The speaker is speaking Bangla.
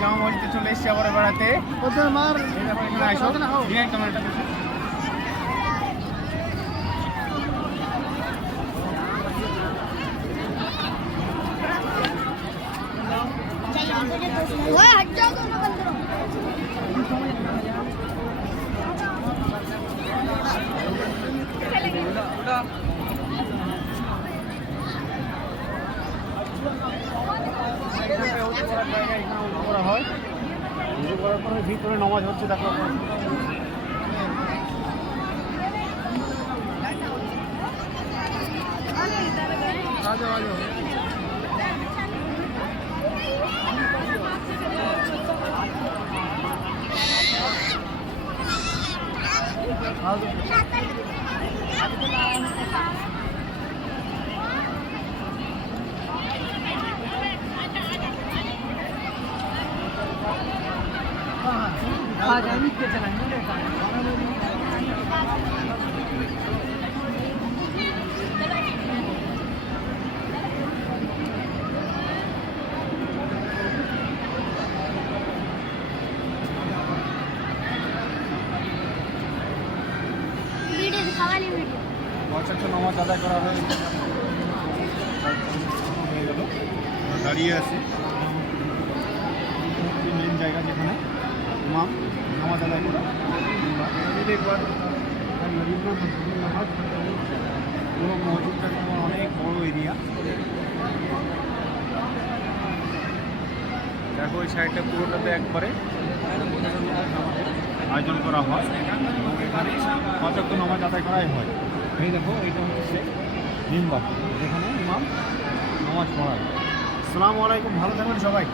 জামা মসজিদে চলে এসছি আবার বেড়াতে। ভিতরে নামাজ হচ্ছে দেখো। নামাজ আদায় করা হয়ে গেল, দাঁড়িয়ে আছে মেন জায়গা যেখানে ইমাম নামাজ আদায় করা। একবার পুরো মসজিদটা অনেক বড় এরিয়া। দেখো ওই সাইডটা পুরোটাতে একবারে আয়োজন করা হয় এবং এখানে কতক্ষণ নামাজ আদায় করাই হয়। এই দেখো এইটা হচ্ছে মিম্বার, যেখানে ইমাম নামাজ পড়ায়। আসসালামু আলাইকুম, ভালো থাকবেন সবাই।